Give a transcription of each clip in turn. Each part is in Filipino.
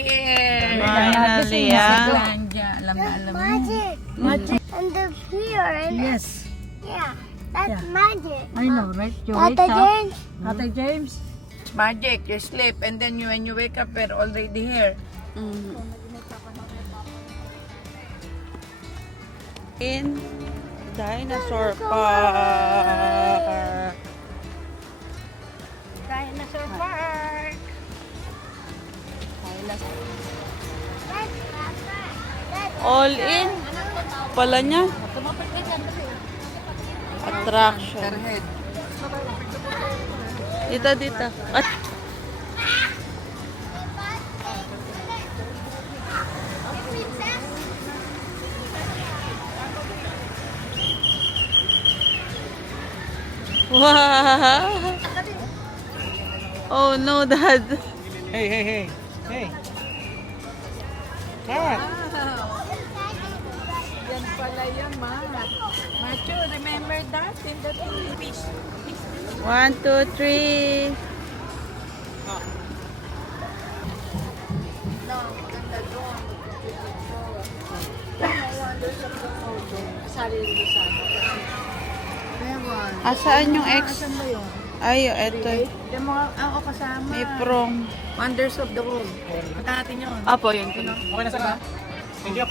here. Finally, ah. Alam na, alam mo. Magic. Magic. And the here. And Yes. yeah, that's Yeah. magic. I know, right? You Tata wake up. James. Ate James. Magic, you sleep and then when you wake up, we're already here. In Dinosaur Park. Dinosaur Park. All in. Pala niya. Attraction. Airhead. Dito. At wow. Oh no, Dad. Hey. Kat. Yan pala yan, Macho, remember that in the fish. 1, 2, 3. Asaan yung X? Ay, eto. Yung mga, ako kasama. May prong. Wonders of the World. Punta natin yun. Apo, yun. Okay na sir. Thank you.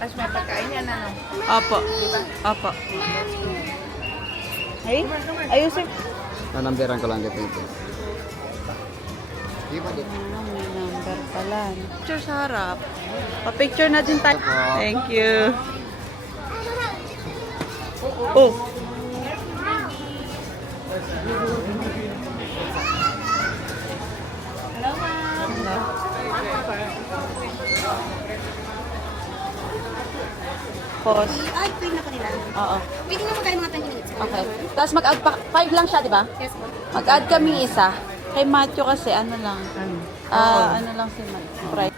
Tapos may pagkain yan, ano? Apo. Apo. Ay, ayusin. Nanambiran ko lang dito ito. Di ba dito? May number pala. Picture sa harap. Pa-picture na din tayo. Thank you. Oh. Hello, ma'am. Pause. Ay, pwede na kanila. Oo. Pwede na mo tayo mga 20 minutes. Okay. Tapos mag-add pa. 5 lang siya, di ba? Yes po. Mag-add kami isa. Kay Matthew kasi, ano lang. Ano lang si Matthew. Right.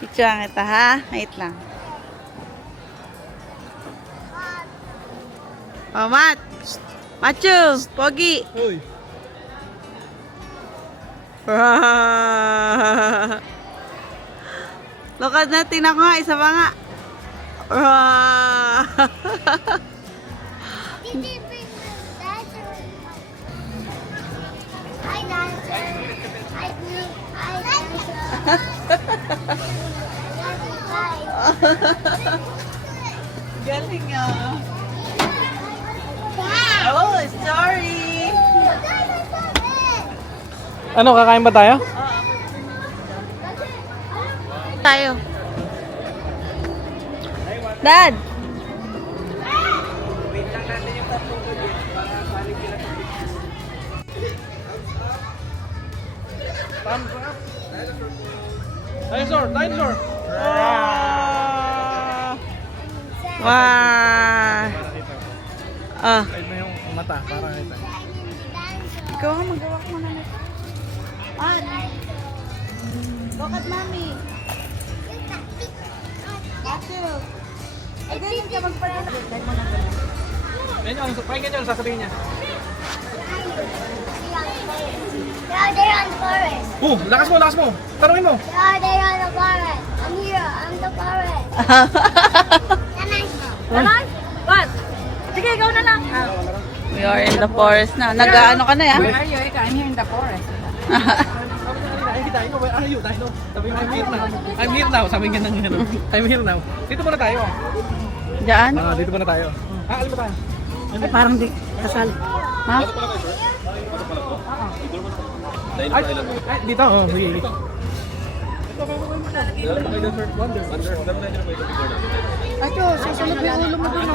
Picture kita, ha? Wait lang. Oh, Matt! Matthew! Pogi! Uy. Lokad na, tingnan ko nga. Isa pa nga. Hi, dancer. Hi, blue. Hi, dancer. Galing ah. Oh, sorry! Ano, kakain ba tayo? Tayo. Dad! Dinosaur. Wow! Ah, Kahit na yung mata, para kita. ikaw nga magawa ko na nito. Ah! Look at mommy! Matthew! Ay, ganyan ka magpadala. Yan yung, pakinggan nyo, sasabihin niya. They are there on the forest. Lakas mo. Tanungin mo. They are there on the forest. I'm here. I'm the forest. Naman? What? Sige, ikaw na lang. We are in the forest na. Nag-ano ka na ya? Where are you? I'm here in the forest. Dino, where are you? Dino. Sabi mo, I'm here now. Sabi nga ng ano. I'm here now. Dito muna tayo. Diyan? Dito muna tayo. Alam ba tayo? Ay, parang di kasal. Ha? Ay, dito. Sige. Acho, susunod yung ulo mo doon.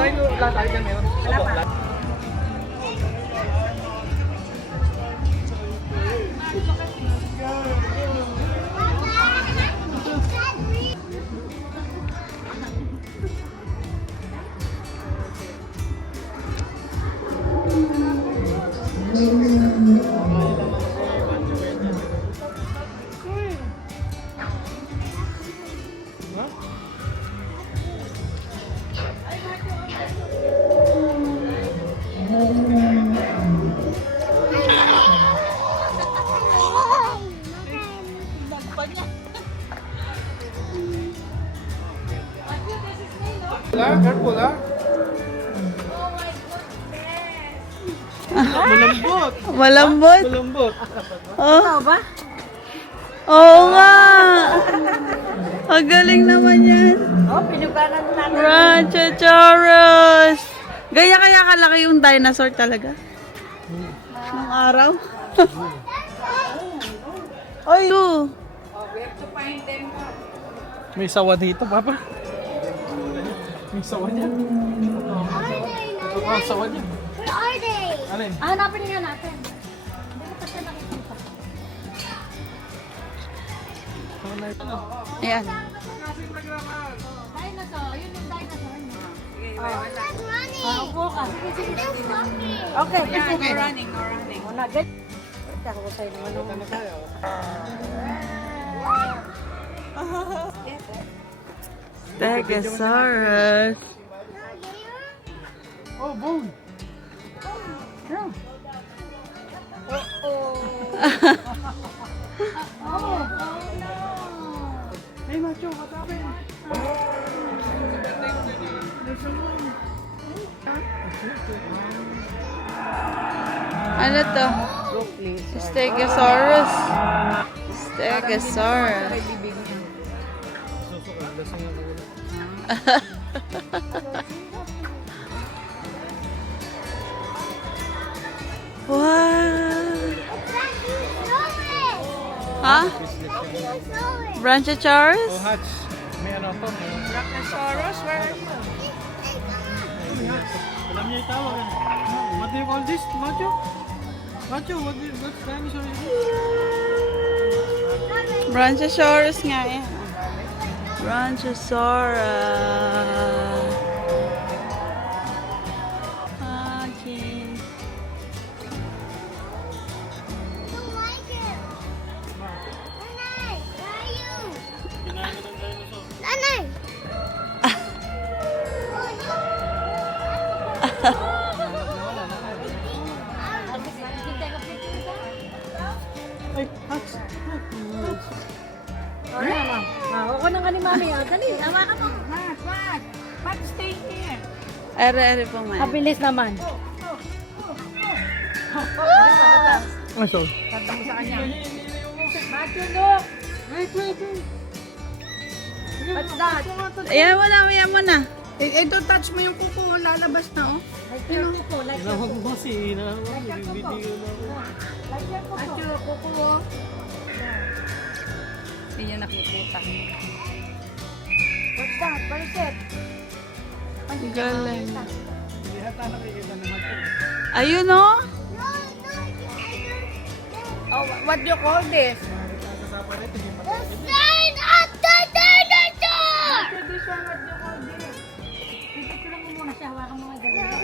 Careful, ha? Malambot. Malambot. Malambot. Oh. ba? Oo nga. Ang galing naman yan. Oh, pinuganan natin. Brontosaurus. Gaya kaya kalaki yung dinosaur talaga. Nung araw. Ay, oh. May sawa dito, Papa. May sawa niya. Oh, sawa niya. Where are they? Alin? Hanapin nga natin. Hindi ko kasi nakikita. Ayan. Dinosaur, yun yung dinosaur niya. That's running. Upo ka. Sige, sige. That's walking. Okay, yeah, no running, no running. Una, get. Ako ko sa'yo naman. Stegosaurus. Oh, bone. Hey, Macho, what happened? Ano to? Stegosaurus. Stegosaurus. Wow. Ha? Brontosaurus? Oh, Hatch. May ano to? Brachiosaurus, where are you? Alam niya yung tawag. What do you call this, Macho? Macho, what dinosaur is this? Brontosaurus nga yan. Brontosaurus. Okay. Ay, Hatch. Ako na nga ni Mami. Dali, ama ka mo. Matt, stay here. Ere po man. Mabilis naman. Oh, sorry. Tanda mo sa kanya. Matthew, look. Wait. What's that? Ayan mo na, ayan mo na. Ito, touch mo yung kuko. Lalabas na, oh. Tinawag mo kasi. Video na ako. Matthew, kuko, oh. Hindi niya nakikita. What's that? What is it? Galing. Hindi hata nakikita naman ito. Ayun o. Oh, what do you call this? The sign of the dinosaur! Tradition, what do you call this? Pipit lang mo muna siya. Hawakan mo nga dalira.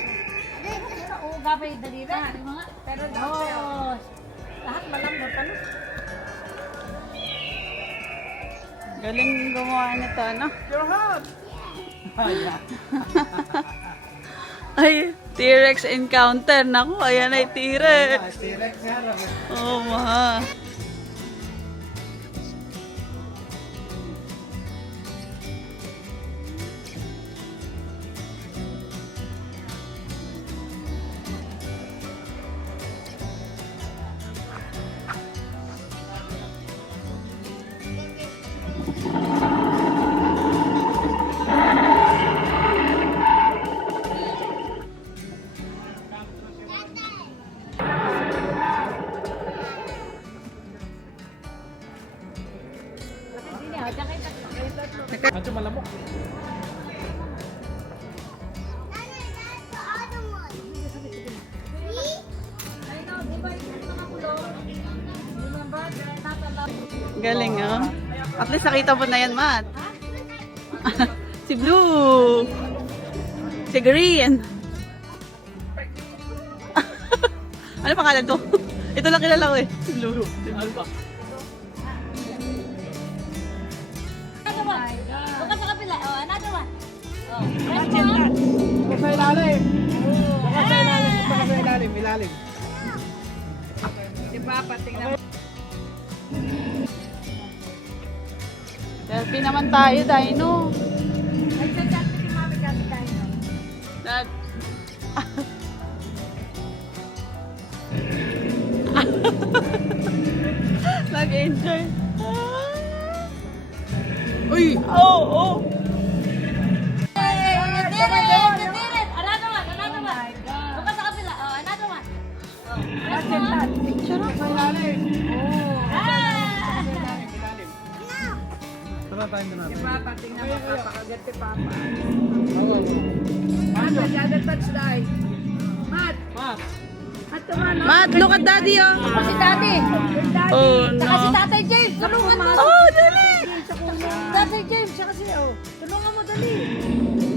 Oo, gabay dalira. Pero Oo. Lahat malambot. Ano? Galing gumawa nito, ano? Your hat! Ay, T-Rex encounter. Naku, ayan ay T-Rex. T-Rex yan. Oh, ma. Medyo malamok. Galing, oh. At least nakita mo na yan, Matt. Si Blue. Si Green. Ano pangalan to? Ito lang kilala ko eh. Si Blue. Si Alpha. Another one. Buka sa kapila. Oh, another one. Oh. Buka sa ilalim. Buka sa ilalim. Buka sa ilalim. Ilalim. Si Papa, tingnan mo. Selfie naman tayo, Dino. Ay, sa si Mami kasi. Nag-enjoy. Uy! Oh, oh! Another one, another one. Bukas sa kapila. Oh, another one. Bakit that? Picture ako. Ah! Tara tayo na natin. Si Papa, tingnan mo papakagat si Papa. Bawal. Matt, the touch die. Matt, Mat! at tumano. Matt, look at daddy, oh! Ako si Daddy. Oh, Saka si no. Tatay James. Tulungan mo. Oh, dali! Tatay James, siya kasi, oh. Tulungan mo, dali.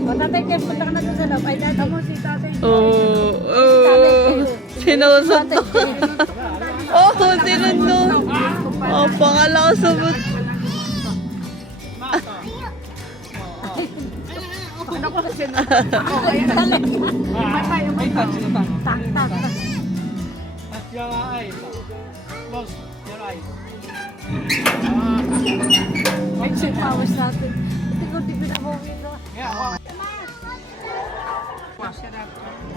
O, Tatay James, punta ka na doon sa loob. Ay, Daddy. Mo si tatay. Oh, oh. Sinusunod. Oh, sinunod. Oh, pakalakas sa but. Ano ko kasi na? Okay, dali. Matay, matay. Tak, tak, tak. At your eyes. Close your eyes. Exit powers natin. Tingko-tingko na mo window. Yeah.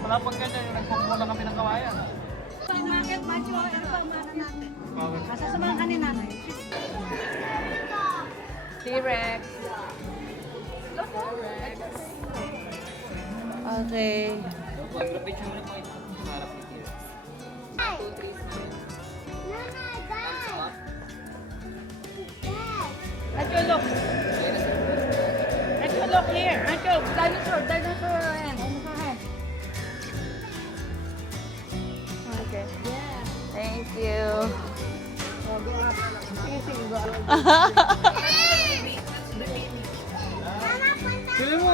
Wala pang ganyan yung nagpapula kami ng kawayan. Market, macho, ano pa, umanan natin. Kasasamahan ka ni nanay. T-Rex. Okay. Macho, look. Macho, look here. Macho, dinosaur, dinosaur hand. Dinosaur hand. Okay. Thank you. Sige, sige, go. Sino mo?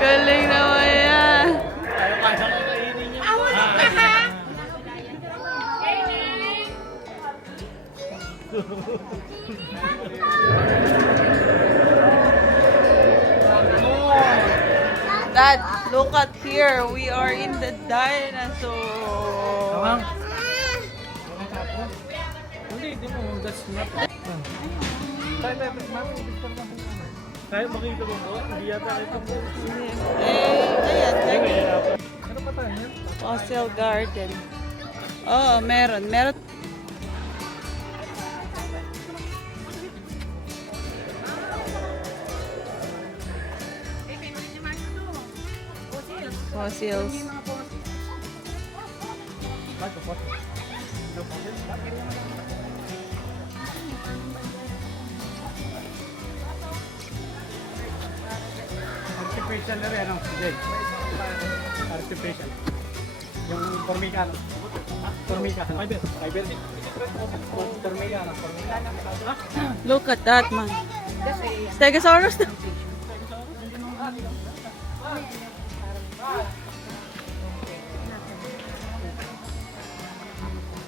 Galing naman yan. Tayo kaya na kainin niya. Dad, look at here. We are in the dinosaur. Tawang. Hindi mo. That's not. Tayo, tayo makita mo ko. Hindi yata ito po. Ayan. Ano pa tayo yan? Fossil garden. Oh, meron. Meron. Fossils. Artificial na rin, ano? Jay? Artificial. Yung formica, ano? Formica. Fiber. Fiber. Formica, ano? Look at that, man. Stegosaurus.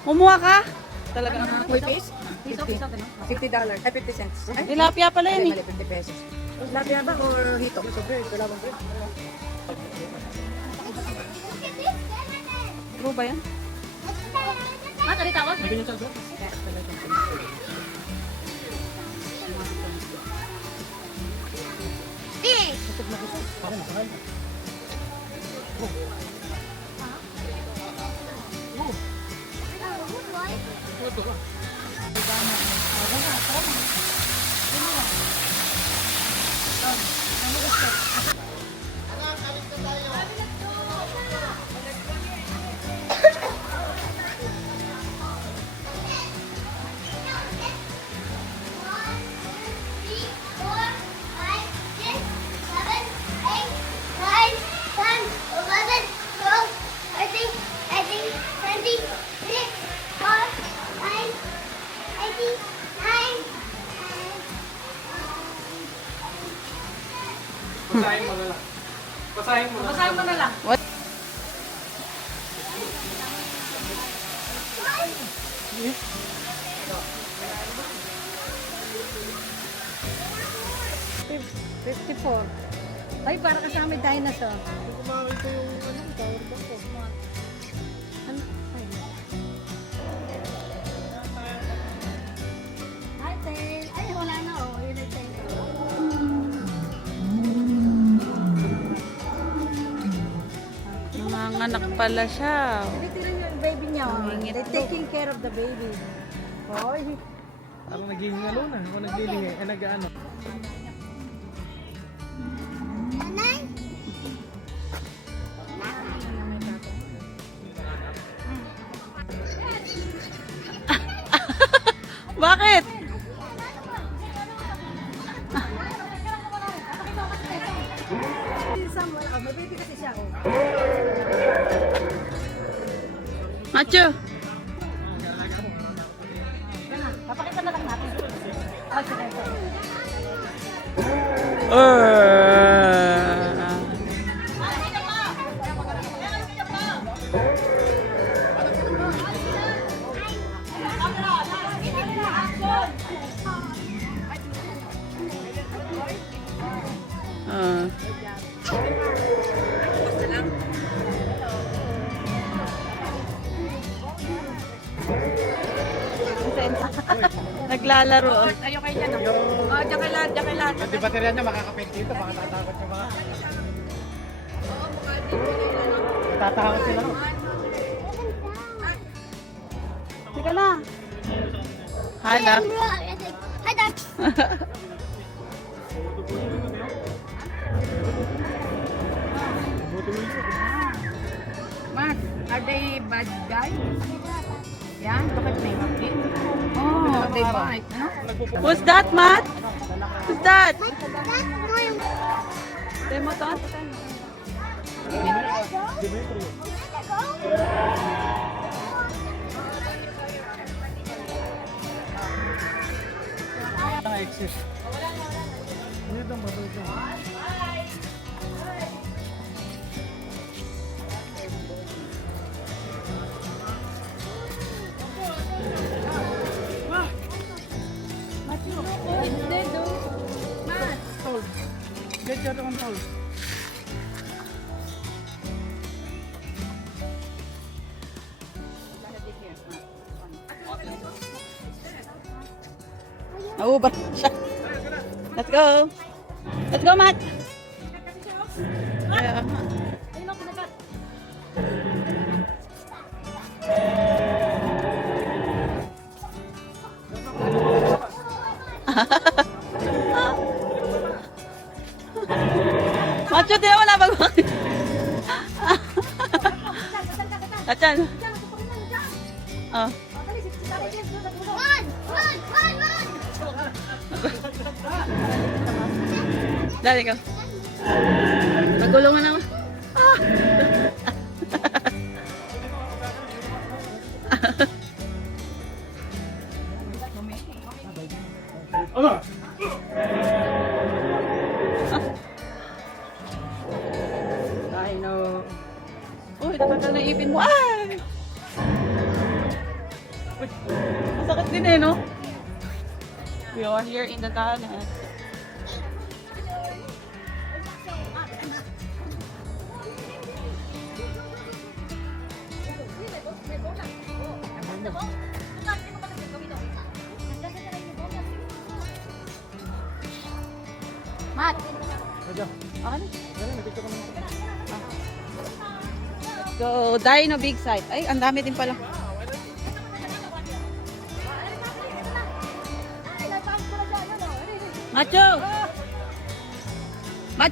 Kumuha ka? Talaga. Wait, please. $50. Ay, 50 cents. Ay, Tilapia pala yan eh. 50 pesos. Lapia ba or hito? Wala bang bread? True ba yan? Ah, tali tawag? May ganyan sa doon? Basahin mo na lang. Basahin mo na lang. Basahin mo na lang. What? Ay, para kasama yung dinosaur. Hindi ko makakita yung tower ko. Ano? Ay. Hi, Tail. Ay, wala na, oh. Yun ay Tail. Nanganganak pala siya. Titirin nyo They're taking care of the baby. Hoy. Parang naghihingalo na. O naglilingi. Nag-ano. Nanay? Bakit? May baby kasi siya. Oh. Macho. Papakita na lang natin. Ah, sige. Naglalaro. Ayaw kayo dyan. Oh, dyan kayo lahat, dyan kayo lahat. Yung baterya niya makakapit dito. Baka tatakot yung mga... Tatakot sila. No? Sige na. Hala. Hi, Dad. Mark, are they bad guys? Yan, bakit may mapit? Oh, they bite, no? Who's that, Matt? Who's that? That's my... Demo to? Exist. Ano ito marunong? Get your own tool. Nauubat siya. Let's go. Let's go, Matt. Yeah. Macho, tira mo na bago. Atan. Oh. Run! Run! Run! Run! Dali ka. Magulungan naman. Ah. I know. Uy, natanggal na ipin mo. Ay! Masakit din eh, no? We are here in the Thailand. Matt, Radyo. Ano? Dali, nabito ko naman. So, Dino Big Sight. Ay, ang dami din pala. Macho! Mat!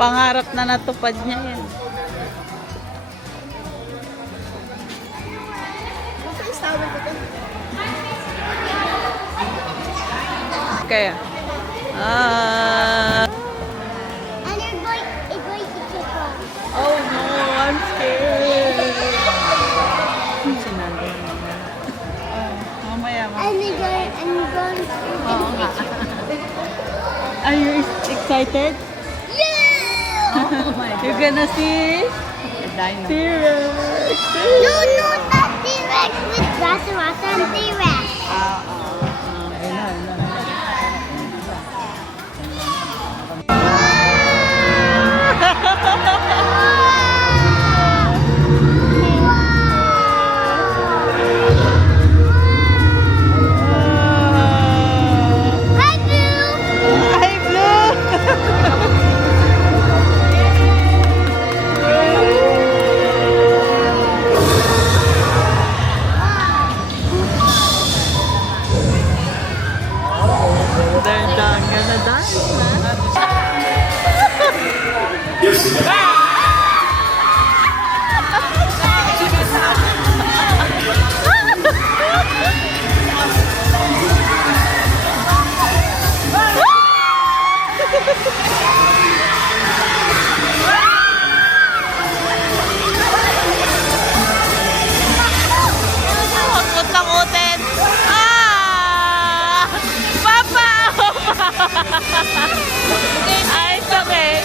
Pangarap na natupad niya yan. Kaya. And you're going to kick off. Oh no, I'm scared. Sinalo naman. Mamaya, And you're going to... Oo nga. Are you excited? Yeah! Oh my God. You're gonna see Dino. T-Rex. No, not T-Rex with Rasa and T-Rex. Takot-takutin. Ah! Papa! Ay, it's okay.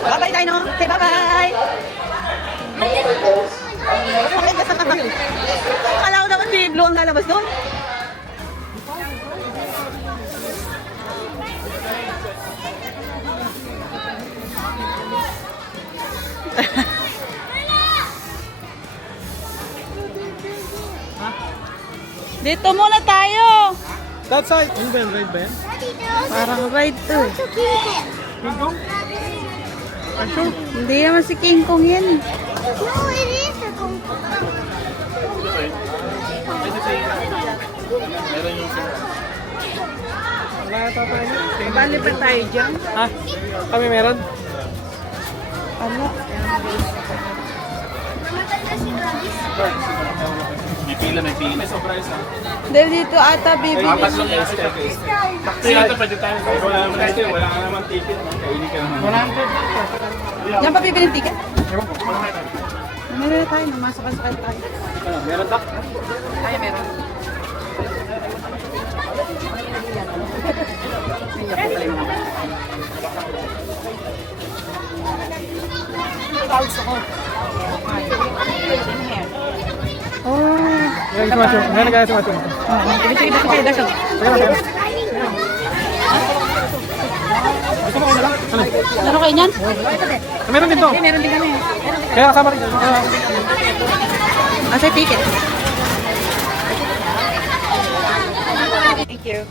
Bye-bye tayo, no? Say bye-bye! Akala ko naman si Blue ang lalabas doon. Dito muna tayo. That side. Ano ba yan? Right ba yan? Parang ride to. King Kong? Are you sure? Hindi naman si King Kong yan. No, it is a Kung Fu. Wala yata tayo. Bali ba tayo dyan? Ha? Kami meron? Ano? Namatay na si Travis. May pila, may pila. May sobra isa. Dahil dito ata bibili. Apat lang yung staircase. Sila ito, pwede tayo. Wala naman tayo. Wala ka naman ticket. Kainin ka naman. Wala ang ticket. Yan pa bibili ng ticket? Ewan ko. Wala tayo. Meron tayo, namasakasakal tayo. Ano, meron tak? Ay, meron. Oh. Meron sumacho. Meron kaya sumacho. Sige, dasal. Teka lang. Gusto mo kayo na lang? Ano? Laro kayo niyan? Meron din to. Meron din kami. Kaya kasama rin. Asa ticket? Thank you.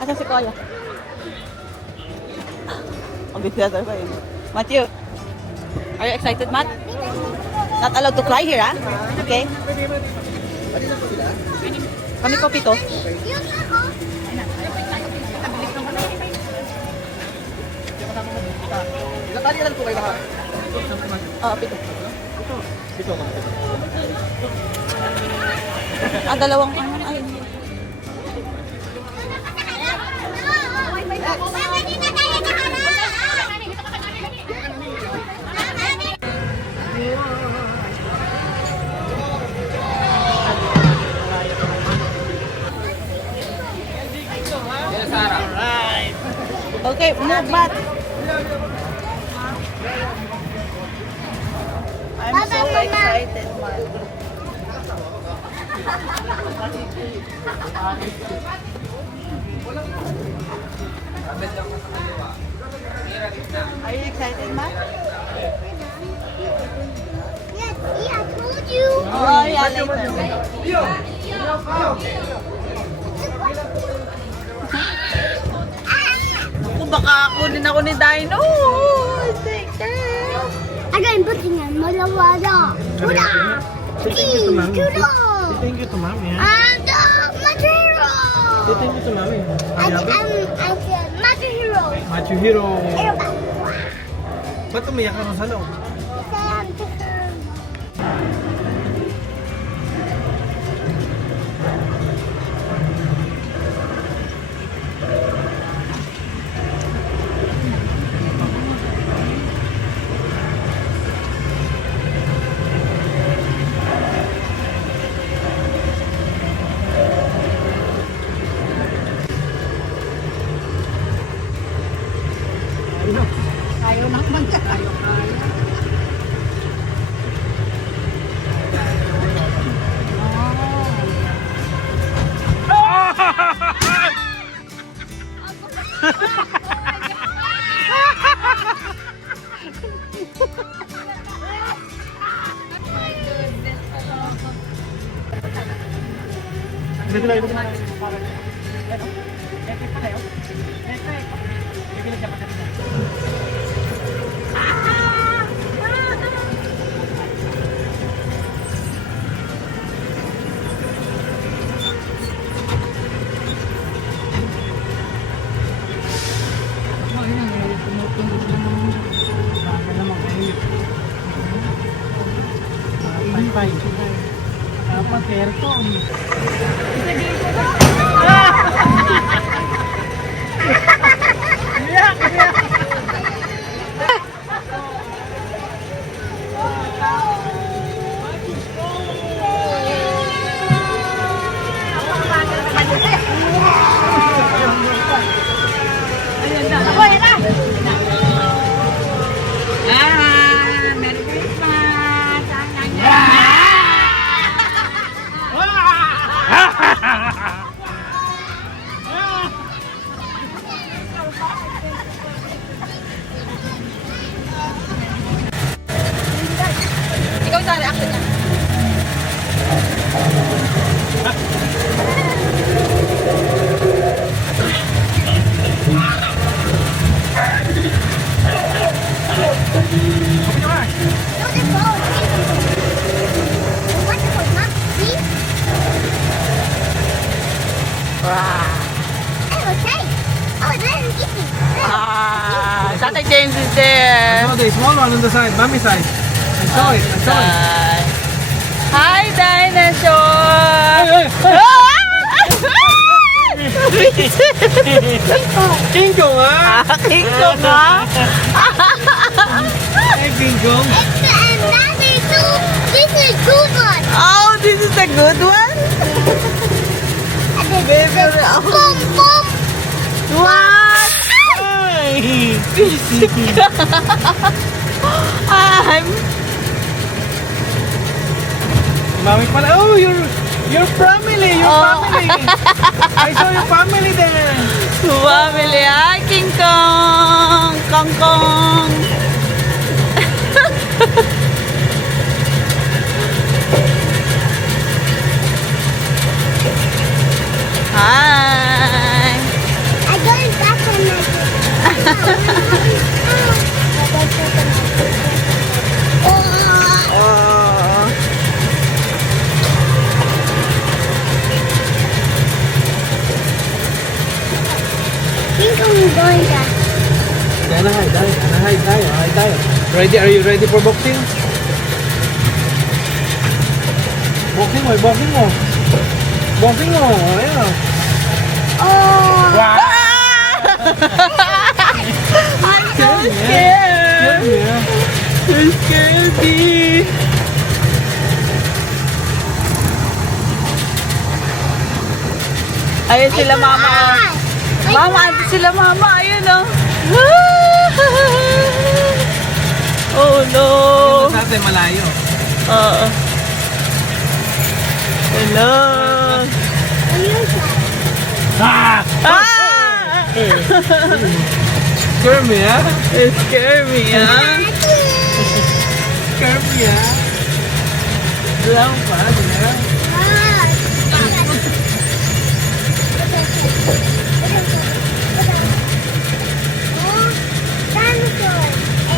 Asa si Kuya? Ang busy na pa yun. Matthew, are you excited, Matt? Not allowed to cry here, ah? Okay? Kami ko pito. Yung ako. Oo, pito. Dito mga. Ah, dalawang ano, ay. Pwede na tayo nakaraan. Okay, move, Matt. I'm so excited, Matt. Are you excited, Matt? Yes, see, I told you. Oh, yeah, later. Kung baka kunin ako ni Dino. Again, butingan, malawala. Hula! Cheese, kudo! Thank you to mommy. And Matahiro! Thank you to mommy. I'm Matahiro. Machuhiro. Everybody. Ba't umiyak ka rin sa loob? Say I'm different. Dito lang. Parang. Ito pala yun. Ito. Bigyan siya pa dito. Bakit naman kayo? Pay-pay. Dapat aircon. Merry Christmas! Ikaw sa reaction niya. Ah, Tatay James is there. Oh, the small one on the side, mommy side. I saw it. Hi, dinosaur! King Kong, ah! King Kong, ha? Hey, King Kong. This is good one. Oh, this is a good one? Baby, Boom, boom. what? I'm Mami pala. Oh, your family, I saw your family there. family. Hi, King Kong! Kong Kong! Hi! I got it back on my Oh. think I'm going to. Hide tayo. Ready? Are you ready for boxing? Boxing mo. Ayan. Oh. I'm so scared! You scared me! Ayun sila mama. Mama, ando sila mama. Ayun oh. Oh no. Sa atin malayo. Oo. Hello. Ah! Ah! Scare me, ah? It scared me, ah. Scare me, ah? Lang pa, diba?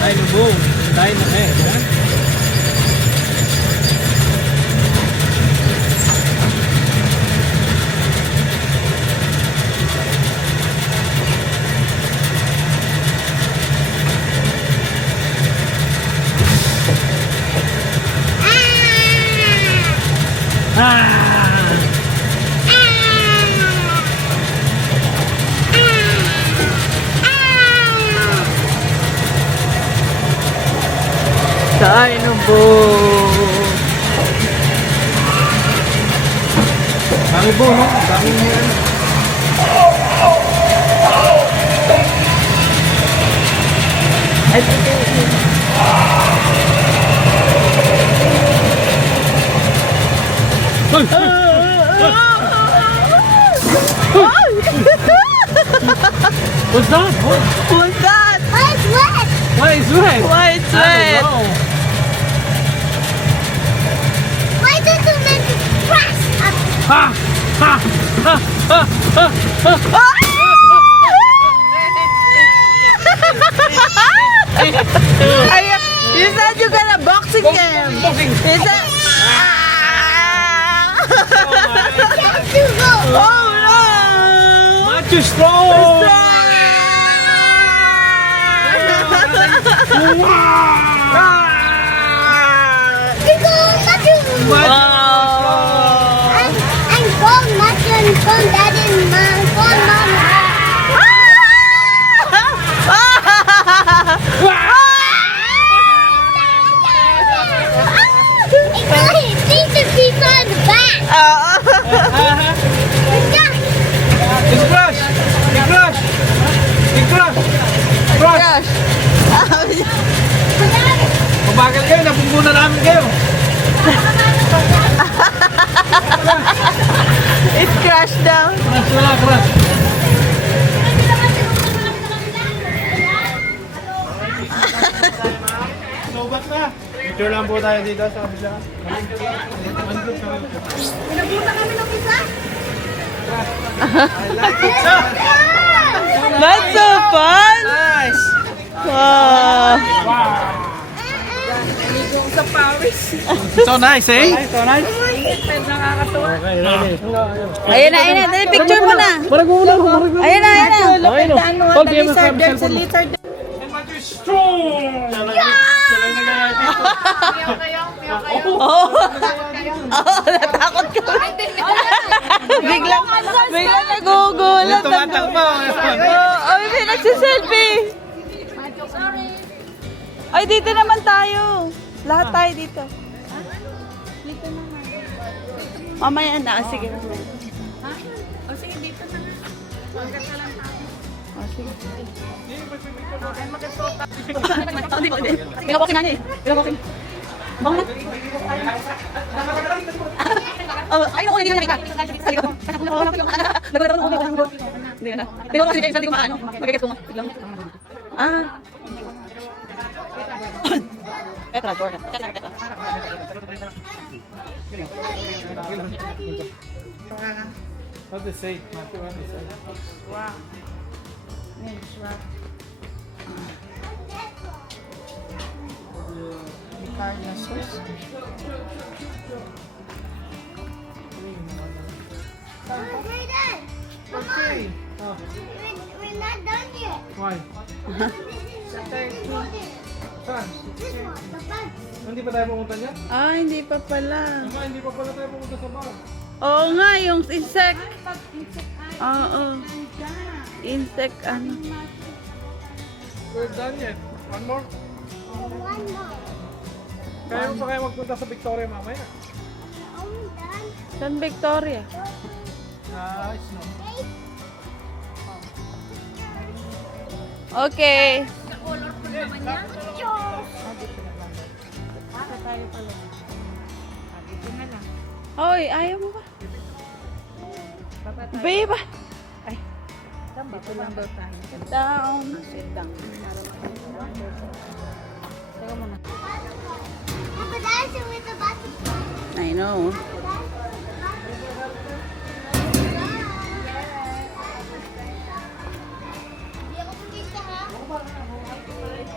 Dino boom. Dino head, ha? Dino boom. Dami boom, no? Dami ano. What's that? What's that? What's wet? Why is wet? Why it's I wet? don't know. Why did you make it crash up? Ha! Ay, you said you got a boxing game. You said... You go. Oh no! Macho strong! You go, Matthew. I'm going, Matthew, and going, Daddy, and Mom. Going, Mama. It's going to beat the people on the back. It's crush! Big crush! Big crush! Crush! Gosh. Mabagal kayo, napumbuna namin kayo. It crashed down. Crush wala, crush. Sobat na. Picture lang po tayo dito sa kabila. That's so fun. Nice. Wow. So nice, eh? So nice. Ayan na, ayan na. Dali, picture mo na. Ayan na, ayan na. Hold the lizard. There's a lizard. Strong! Oh, natakot ka. Biglang nagugulat. Tumatakbo. Ay, may nagsiselfie. Ay, dito naman tayo. Lahat tayo dito. Mamaya na. Sige. O sige, dito na nga. Magkata lang tayo. Pinawakin na niya eh. Pinawakin. Bang na. Ay, naku, hindi na nakita. Sa likod. Nagulatan ako. Hindi na. Pinawakin kasi James, hindi ko maano. Magkakit ko nga. Biglang. Petra, Jordan. Petra. What they say? What they say? Brayden, come on. We're not done yet. Why? Saan? This one, the bug. Hindi pa tayo pumunta niya? Hindi pa pala. Hindi pa pala tayo pumunta sa bar. Oo nga, yung insect. Oo. Insect, ano. We're done yet. One more? One more. Kaya mo pa kayo magpunta sa Victoria mamaya? I'm done. San Victoria? Nice, no? Okay. Hoy, ayaw mo ba? Babe! Ay. Dito lang daw tayo. Down. Papa, dancing with the butterfly. I know. Hindi ako pumista, ha?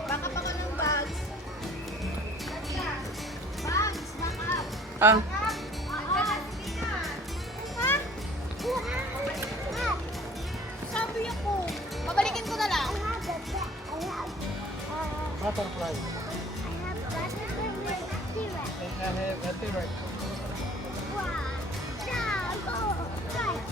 Baka pa ko ng bags. Bags, baka. Ah. Sabi ako. Babalikin ko na lang. Butterfly. I have butterfly T-Rex. I have a T-Rex. Wow. Go. Right.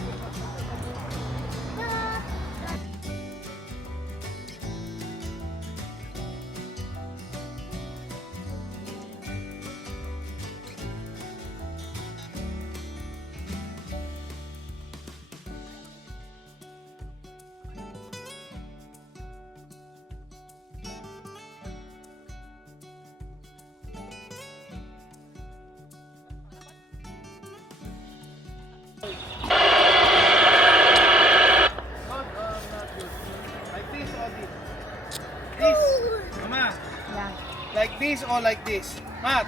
Like this or this? This. Mama. Like this or like this? Matt.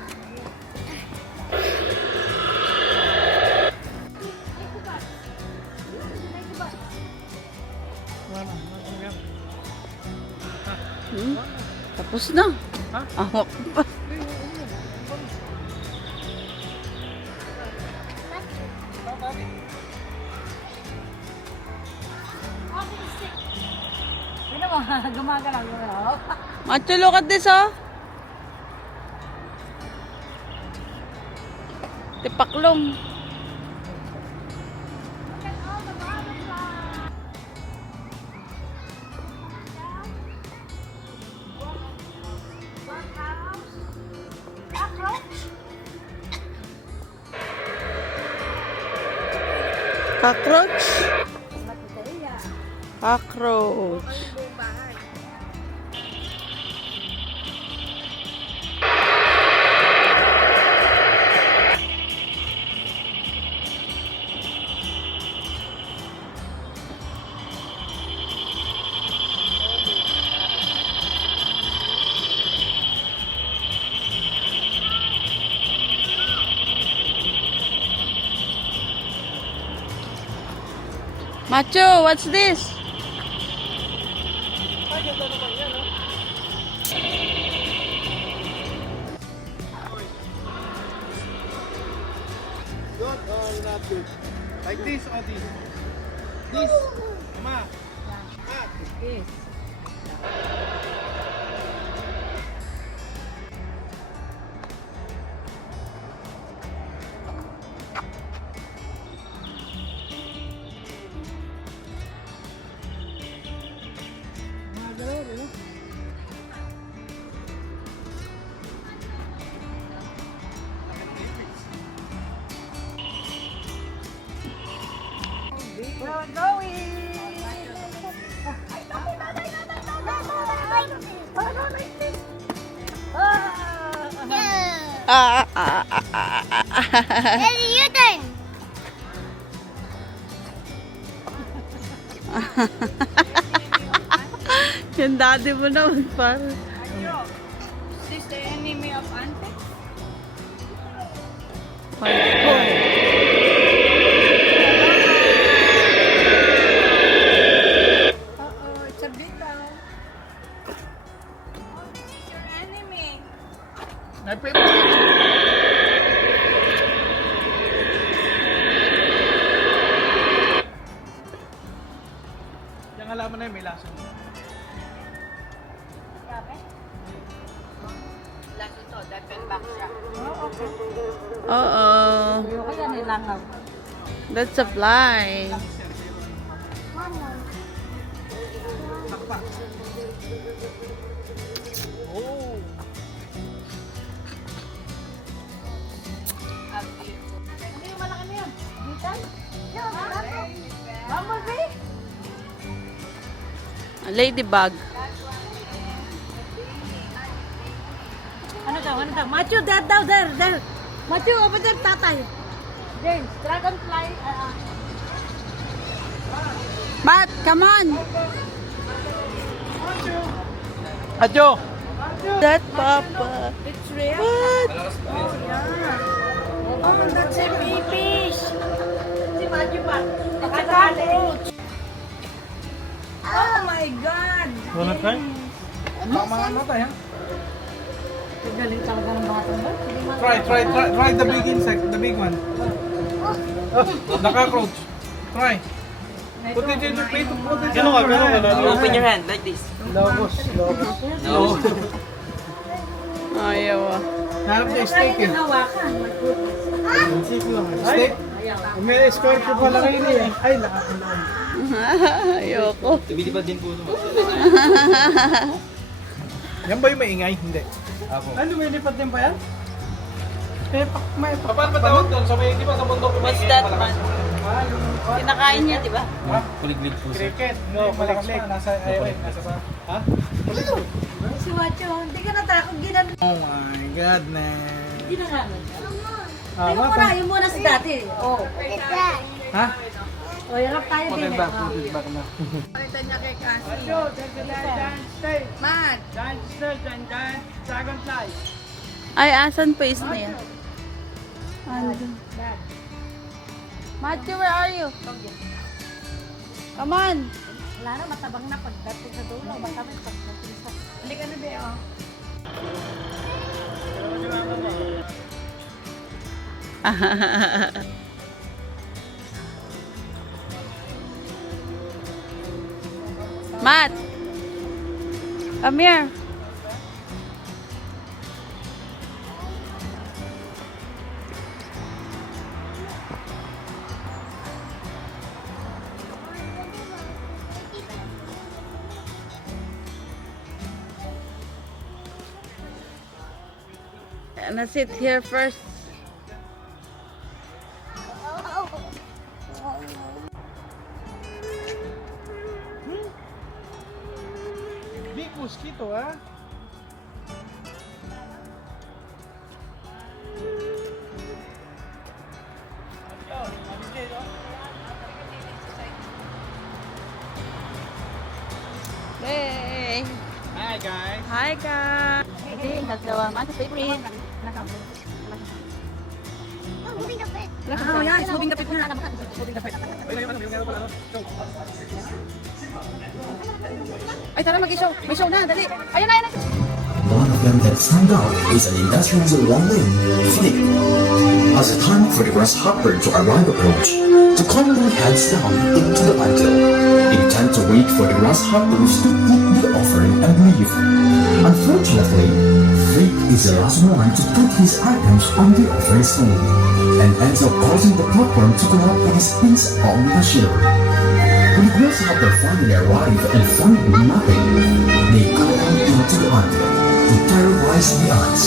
Tapos na. Ha? Ahok pa. Ano mo, gumagalaw. Macho, look at this, oh. Tipaklong. Cockroach. Cockroach. Macho, what's this? Good or not good? Like this or this? This. Mama. Yes. We're going! Daddy, your turn. Yung daddy mo naman parang. Is this the enemy of Ante? Uh-oh, it's a beetle. Oh, this is your enemy. Yung halaman na yun, may lason. Last ito, dapat back siya. Oo. Kaya nilangaw. That's a fly. Oh. Hindi yung malaki na yan. Bitan? Bumblebee? Ladybug. Ano daw? Macho, there daw, there. Macho, over there, tatay. James, dragonfly. Matt, come on. Adyo! That papa. It's real. What? Oh, that's a baby. Si Macho pa. Cockroach. Oh my God. Wanna try? Tama ano tayo? Galing talaga ng batang ba? Hindi man. Try the big insect, the big one. The cockroach. Try. Put it in your plate. Put it in your hand. Open your hand like this. Logos. No. Ayaw ah. Harap na steak eh. Hawakan. Steak? May scorpio pala kayo eh. Ay, nakakalaon. Ayoko. Tumilipad din po. Yan ba yung maingay? Hindi. Ako. Ano, may lipat din pa yan? May paano ba tawag doon? Sa may, di ba sa bundok? What's that, man? Kinakain niya, di ba? Ha? Kuliglig po sir. Cricket. No, malakas pa. Nasa, nasa sa... Ha? Si Macho, hindi ka natakot. Oh my God, man. Hindi na nga. Ah, Yung muna si dati. Oh. Ha? O, yarap tayo din eh. Put it back na. Pakita niya kay Cassie. Matt. Dragonfly. Ay, asan face na yan? Andun. Matthew, where are you? Come on. Wala na, matabang na pagdating sa dulo. Matabang pagdating sa... Halika na, Beo. Matt! Come here. And I sit here first. Big mosquito, ah. Hey! Hi guys. Hi, guys! Okay, that's the one. What's your favorite? Oh, moving the bed. Oh, yeah, it's moving the pit na. Ay, tara mag-show. May show na, dali. Ayun na, ayun na. One of them that stand out is an industrial's long-limb Flick. As the time for the grasshopper to arrive approach, the colony heads down into the mantle, intent to wait for the grasshoppers to eat the offering and leave. Unfortunately, Flick is the last one to put his items on the offering stone, and ends up causing the platform to collapse against his own machinery. When the grasshopper finally arrive and find nothing, they go down into the mantle to terrorize the ants.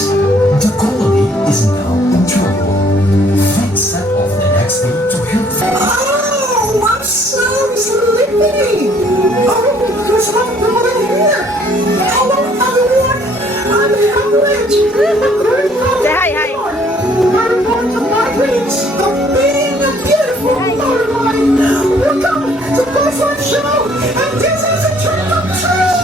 The colony is now in trouble. Flick set off the next day to help. Oh, I'm so sleepy! Oh, there's not water here! Hello, everyone! I'm Hamlet! Say hi, hi. I'm going to my dreams of being a beautiful butterfly! Welcome to Butterfly Show! And this is a trick of true!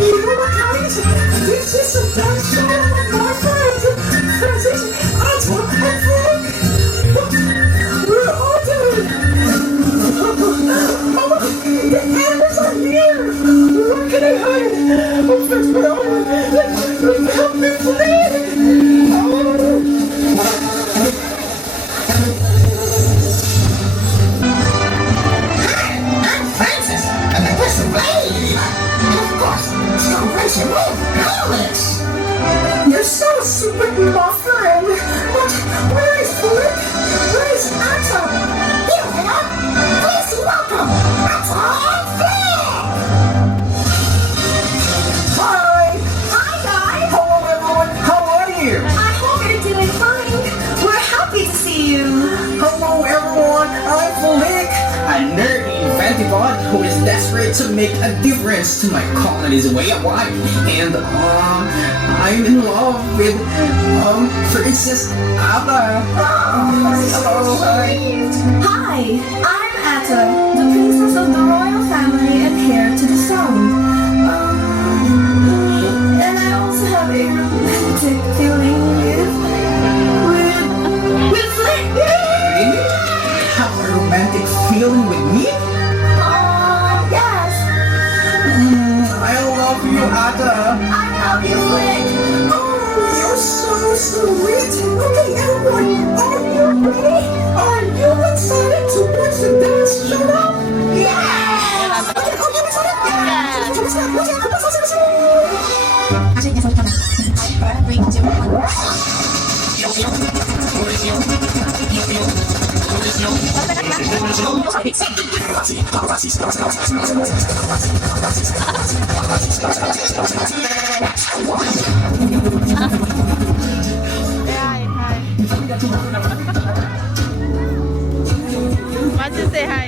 You know what, guys? This is a dance show with my friends, Francis, Antoine, and Frank. We're all doing oh, the animals are here! Where can I hide? Oh, fix me up! Help me, please! I'm Francis, and I was away! And of course, Celebration with Alex! You're so sweet, my friend! But where is Flick? Where is Atta? Here they are! Please welcome Atta and Flick! Hi! Hi, guys! Hello, everyone! How are you? I hope you're doing fine. We're happy to see you. Hello, everyone! I'm Flick! A nerdy inventive bot who is desperate to make a difference to my colony's way of life. And, I'm in love with, Princess Atta. Hello, hi. Hi, I'm Atta, the princess of the royal family and heir to the throne. And I also have a romantic feeling with Flick. Really? Have a romantic feeling with me? Yes, I love you, Atta. I love you, Flick. Oh, you're so sweet. Okay, everyone, are you ready? Are you excited to watch the dance show now? Yeah! Okay, are you Say hi, hi. Why don't you say hi?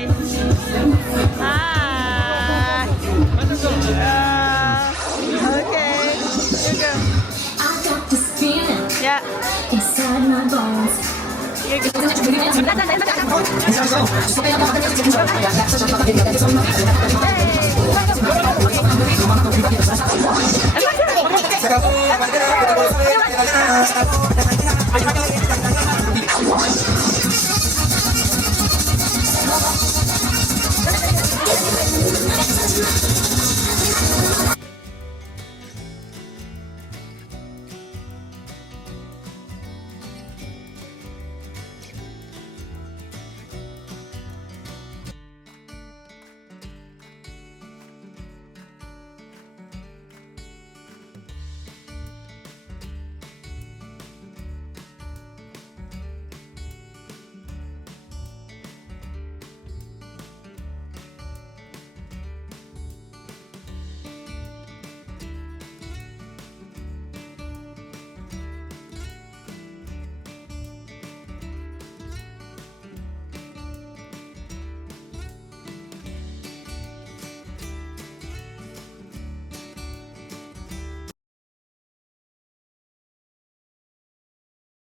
Hi. Okay. You go. I got this feeling Yeah. inside my bones. You go. Just